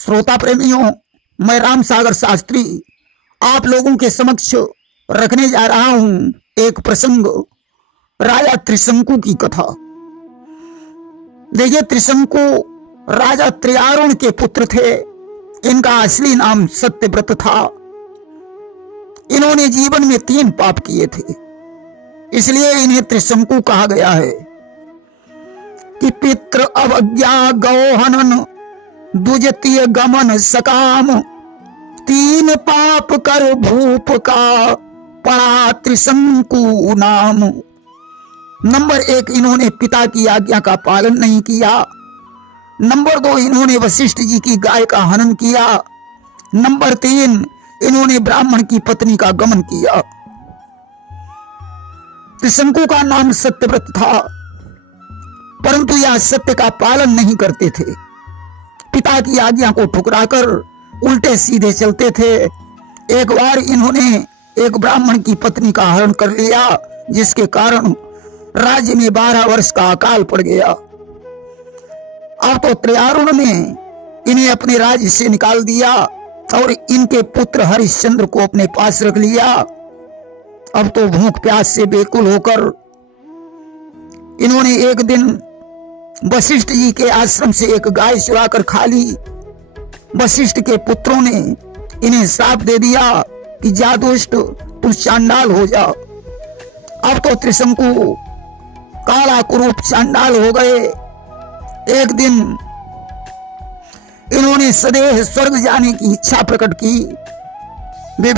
श्रोता प्रेमियों, मैं राम सागर शास्त्री आप लोगों के समक्ष रखने जा रहा हूं एक प्रसंग, राजा त्रिशंकु की कथा। देखिए, त्रिशंकु राजा त्रियारुण के पुत्र थे। इनका असली नाम सत्यव्रत था। इन्होंने जीवन में 3 पाप किए थे, इसलिए इन्हें त्रिशंकु कहा गया है कि पितृ अवज्ञा, गौहनन, दुजतीय गमन, सकाम, 3 पाप कर भूप का पड़ा त्रिशंकु नाम। नंबर 1, इन्होंने पिता की आज्ञा का पालन नहीं किया। नंबर 2, इन्होंने वशिष्ठ जी की गाय का हनन किया। नंबर 3, इन्होंने ब्राह्मण की पत्नी का गमन किया। त्रिशंकु का नाम सत्यव्रत था, परंतु यह सत्य का पालन नहीं करते थे। पिता की आज्ञा को ठुकराकर उल्टे सीधे चलते थे। एक बार इन्होंने एक ब्राह्मण की पत्नी का हरण कर लिया, जिसके कारण राज्य में 12 वर्ष का अकाल पड़ गया। अब तो त्रियारुण ने इन्हें अपने राज्य से निकाल दिया और इनके पुत्र हरिश्चंद्र को अपने पास रख लिया। अब तो भूख प्यास से बेकुल होकर इन्होंने एक दिन वशिष्ठ जी के आश्रम से एक गाय चुरा कर खा ली। वशिष्ठ के पुत्रों ने इन्हें श्राप दे दिया कि जा दुष्ट, तू चांडाल हो जा। अब तो त्रिशंकु काला कुरूप चांडाल हो गए। एक दिन इन्होंने सदैव स्वर्ग जाने की इच्छा प्रकट की। वे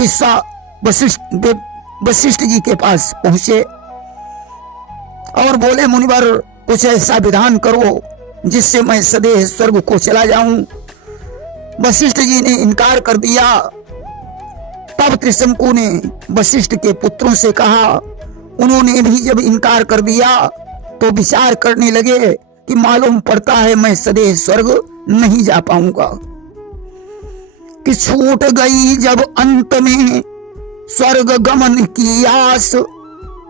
वशिष्ठ जी के पास पहुंचे और बोले, मुनिवर, कुछ ऐसा विधान करो जिससे मैं सदैव स्वर्ग को चला जाऊं। वशिष्ठ जी ने इनकार कर दिया। तब त्रिशंकु ने वशिष्ठ के पुत्रों से कहा। उन्होंने भी जब इनकार कर दिया तो विचार करने लगे कि मालूम पड़ता है मैं सदैव स्वर्ग नहीं जा पाऊंगा। कि छूट गई जब अंत में स्वर्ग गमन की आस,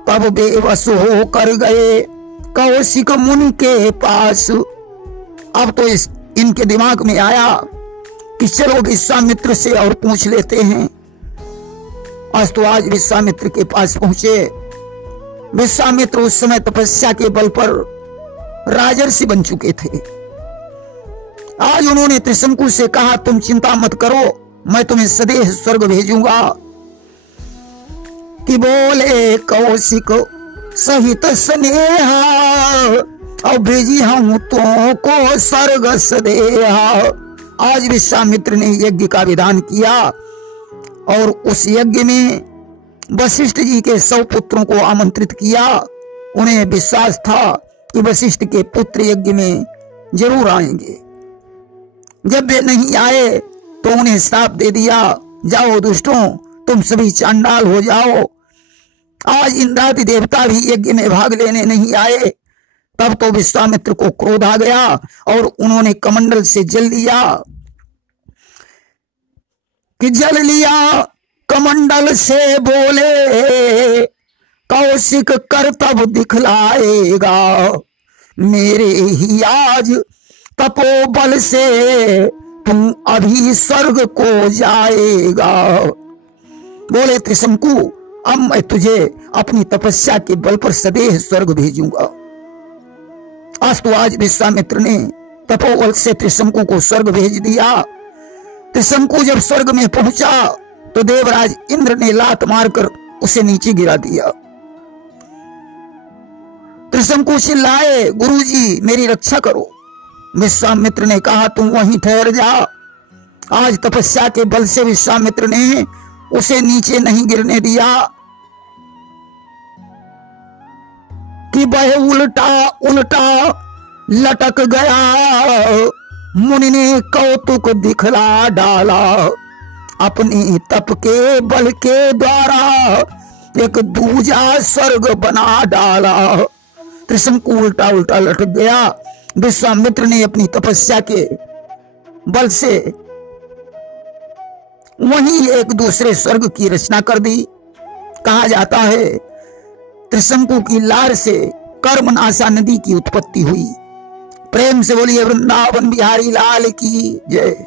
तब बेबस हो कर गए कौशिक मुनि के पास। अब तो इनके दिमाग में आया कि चलो विश्वामित्र से और पूछ लेते हैं। आज विश्वामित्र के पास पहुंचे। विश्वामित्र उस समय तपस्या के बल पर राजर्षि बन चुके थे। आज उन्होंने त्रिशंकु से कहा, तुम चिंता मत करो, मैं तुम्हें सदैव स्वर्ग भेजूंगा। कि बोले कौशिक सहित स्नेहा, और भेजी हूं तो को स्वर्ग सदेहा। आज विश्वामित्र ने यज्ञ का विधान किया और उस यज्ञ में वशिष्ठ जी के 100 पुत्रों को आमंत्रित किया। उन्हें विश्वास था कि वशिष्ठ के पुत्र यज्ञ में जरूर आएंगे। जब वे नहीं आए तो उन्हें श्राप दे दिया, जाओ दुष्टों, तुम सभी चांडाल हो जाओ। आज इंद्रादि देवता भी यज्ञ में भाग लेने नहीं आए। तब तो विश्वामित्र को क्रोध आ गया और उन्होंने कमंडल से जल लिया। कि जल लिया कमंडल से, बोले कौशिक करतब दिखलाएगा, मेरे ही आज तपोबल से तुम अभी स्वर्ग को जाएगा। बोले त्रिशंकु, अब मैं तुझे अपनी तपस्या के बल पर सदैव स्वर्ग भेजूंगा। आज विश्वामित्र ने तपोबल से त्रिशंकु को स्वर्ग भेज दिया। त्रिशंकु जब स्वर्ग में पहुंचा तो देवराज इंद्र ने लात मारकर उसे नीचे गिरा दिया। त्रिशंकु चिल्लाए, गुरुजी मेरी रक्षा करो। विश्वामित्र ने कहा, तुम वहीं ठहर जा। आज तपस्या के बल से विश्वामित्र ने उसे नीचे नहीं गिरने दिया कि वह उल्टा उल्टा लटक गया। मुनि ने कौतुक दिखला डाला, अपनी तप के बल के द्वारा एक दूजा स्वर्ग बना डाला। त्रिशंकु उल्टा उल्टा लटक गया। विश्वामित्र ने अपनी तपस्या के बल से वहीं एक दूसरे स्वर्ग की रचना कर दी। कहा जाता है त्रिशंकु की लार से कर्मनाशा नदी की उत्पत्ति हुई। प्रेम से बोलिए वृंदावन बिहारी लाल की जय।